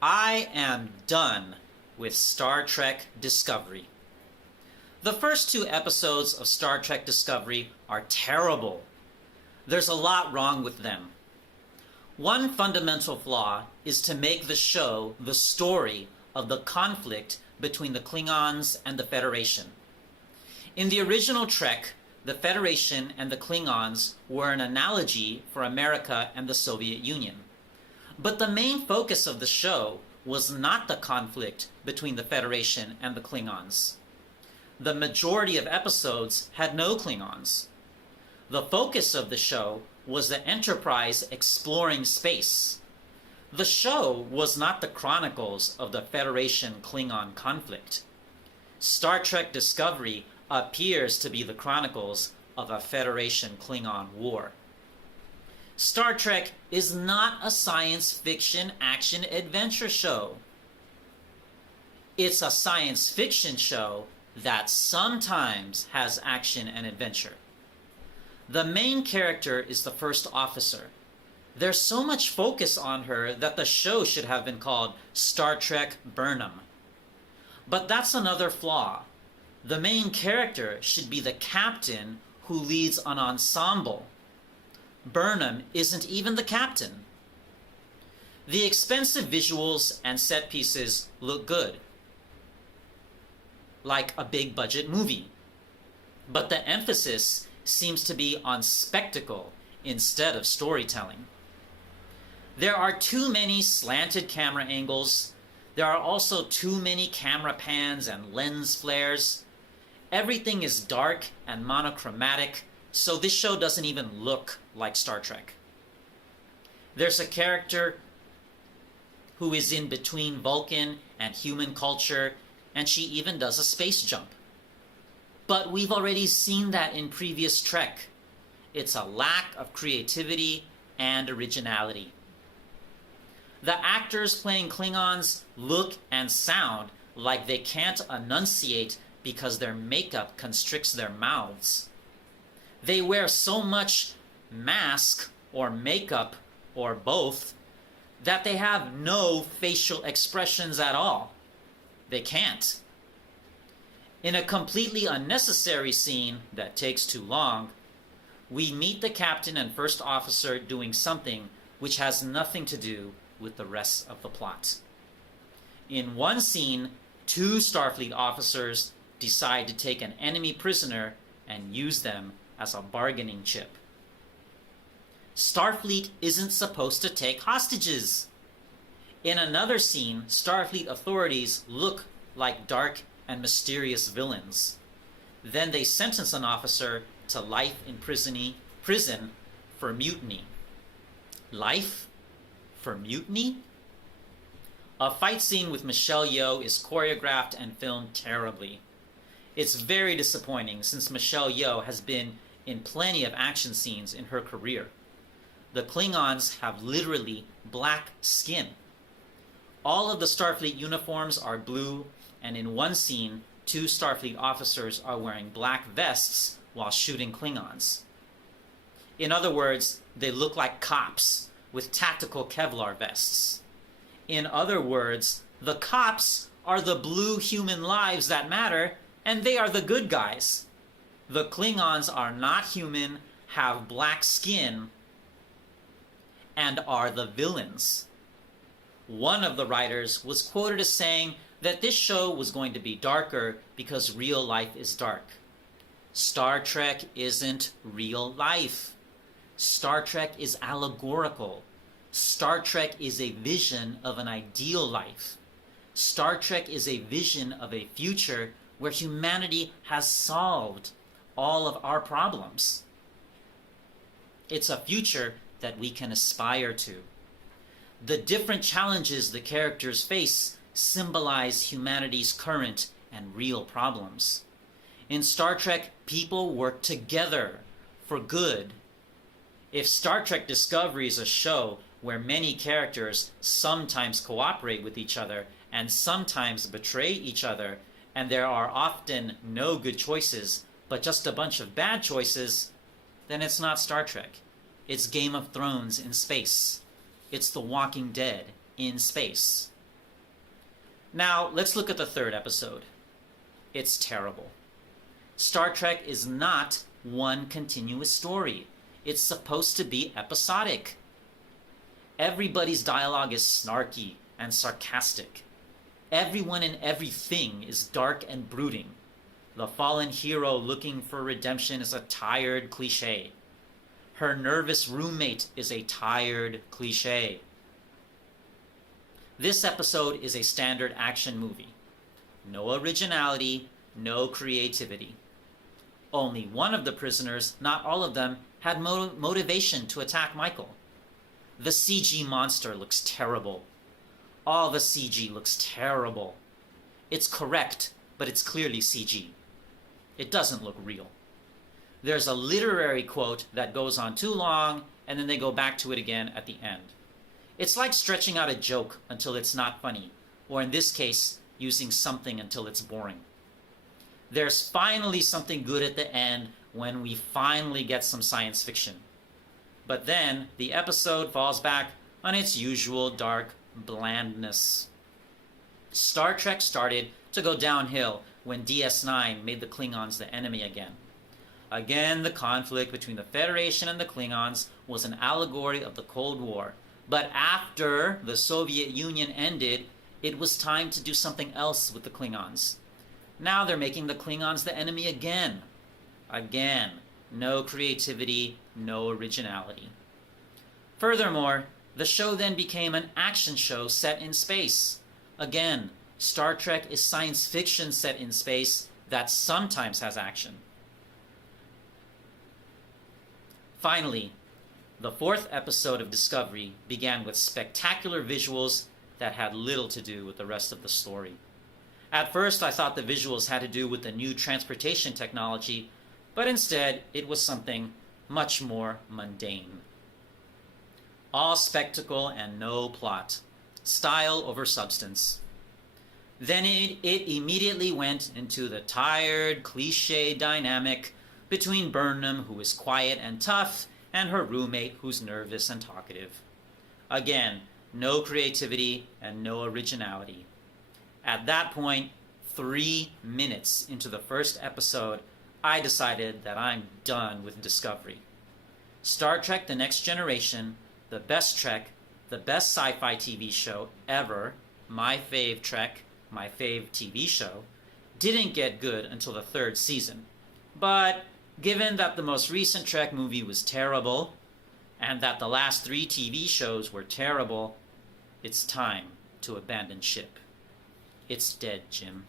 I am done with Star Trek Discovery. The first two episodes of Star Trek Discovery are terrible. There's a lot wrong with them. One fundamental flaw is to make the show the story of the conflict between the Klingons and the Federation. In the original Trek, the Federation and the Klingons were an analogy for America and the Soviet Union. But the main focus of the show was not the conflict between the Federation and the Klingons. The majority of episodes had no Klingons. The focus of the show was the Enterprise exploring space. The show was not the chronicles of the Federation-Klingon conflict. Star Trek Discovery appears to be the chronicles of a Federation-Klingon war. Star Trek is not a science fiction action adventure show. It's a science fiction show that sometimes has action and adventure. The main character is the first officer. There's so much focus on her that the show should have been called Star Trek Burnham. But that's another flaw. The main character should be the captain who leads an ensemble. Burnham isn't even the captain. The expensive visuals and set pieces look good, like a big budget movie. But the emphasis seems to be on spectacle instead of storytelling. There are too many slanted camera angles. There are also too many camera pans and lens flares. Everything is dark and monochromatic, so this show doesn't even look like Star Trek. There's a character who is in between Vulcan and human culture, and she even does a space jump. But we've already seen that in previous Trek. It's a lack of creativity and originality. The actors playing Klingons look and sound like they can't enunciate because their makeup constricts their mouths. They wear so much mask or makeup or both that they have no facial expressions at all. They can't. In a completely unnecessary scene that takes too long, we meet the captain and first officer doing something which has nothing to do with the rest of the plot. In one scene, two Starfleet officers decide to take an enemy prisoner and use them as a bargaining chip. Starfleet isn't supposed to take hostages. In another scene, Starfleet authorities look like dark and mysterious villains. Then they sentence an officer to life in prison for mutiny. Life for mutiny? A fight scene with Michelle Yeoh is choreographed and filmed terribly. It's very disappointing since Michelle Yeoh has been in plenty of action scenes in her career. The Klingons have literally black skin. All of the Starfleet uniforms are blue, and in one scene, two Starfleet officers are wearing black vests while shooting Klingons. In other words, they look like cops with tactical Kevlar vests. In other words, the cops are the blue human lives that matter, and they are the good guys. The Klingons are not human, have black skin, and are the villains. One of the writers was quoted as saying that this show was going to be darker because real life is dark. Star Trek isn't real life. Star Trek is allegorical. Star Trek is a vision of an ideal life. Star Trek is a vision of a future where humanity has solved all of our problems. It's a future that we can aspire to. The different challenges the characters face symbolize humanity's current and real problems. In Star Trek, people work together for good. If Star Trek Discovery is a show where many characters sometimes cooperate with each other and sometimes betray each other, and there are often no good choices, but just a bunch of bad choices, then it's not Star Trek. It's Game of Thrones in space. It's The Walking Dead in space. Now, let's look at the third episode. It's terrible. Star Trek is not one continuous story. It's supposed to be episodic. Everybody's dialogue is snarky and sarcastic. Everyone and everything is dark and brooding. The fallen hero looking for redemption is a tired cliche. Her nervous roommate is a tired cliche. This episode is a standard action movie. No originality, no creativity. Only one of the prisoners, not all of them, had motivation to attack Michael. The CG monster looks terrible. All the CG looks terrible. It's correct, but it's clearly CG. It doesn't look real. There's a literary quote that goes on too long, and then they go back to it again at the end. It's like stretching out a joke until it's not funny, or in this case, using something until it's boring. There's finally something good at the end when we finally get some science fiction. But then the episode falls back on its usual dark blandness. Star Trek started to go downhill when DS9 made the Klingons the enemy again. Again, the conflict between the Federation and the Klingons was an allegory of the Cold War. But after the Soviet Union ended, it was time to do something else with the Klingons. Now they're making the Klingons the enemy again. Again, no creativity, no originality. Furthermore, the show then became an action show set in space. Again, Star Trek is science fiction set in space that sometimes has action. Finally, the fourth episode of Discovery began with spectacular visuals that had little to do with the rest of the story. At first, I thought the visuals had to do with the new transportation technology, but instead, it was something much more mundane. All spectacle and no plot. Style over substance. Then it immediately went into the tired, cliché dynamic between Burnham, who is quiet and tough, and her roommate, who's nervous and talkative. Again, no creativity and no originality. At that point, 3 minutes into the first episode, I decided that I'm done with Discovery. Star Trek The Next Generation, the best Trek, the best sci-fi TV show ever, my fave Trek, my fave TV show, didn't get good until the third season. But given that the most recent Trek movie was terrible, and that the last 3 TV shows were terrible, it's time to abandon ship. It's dead, Jim.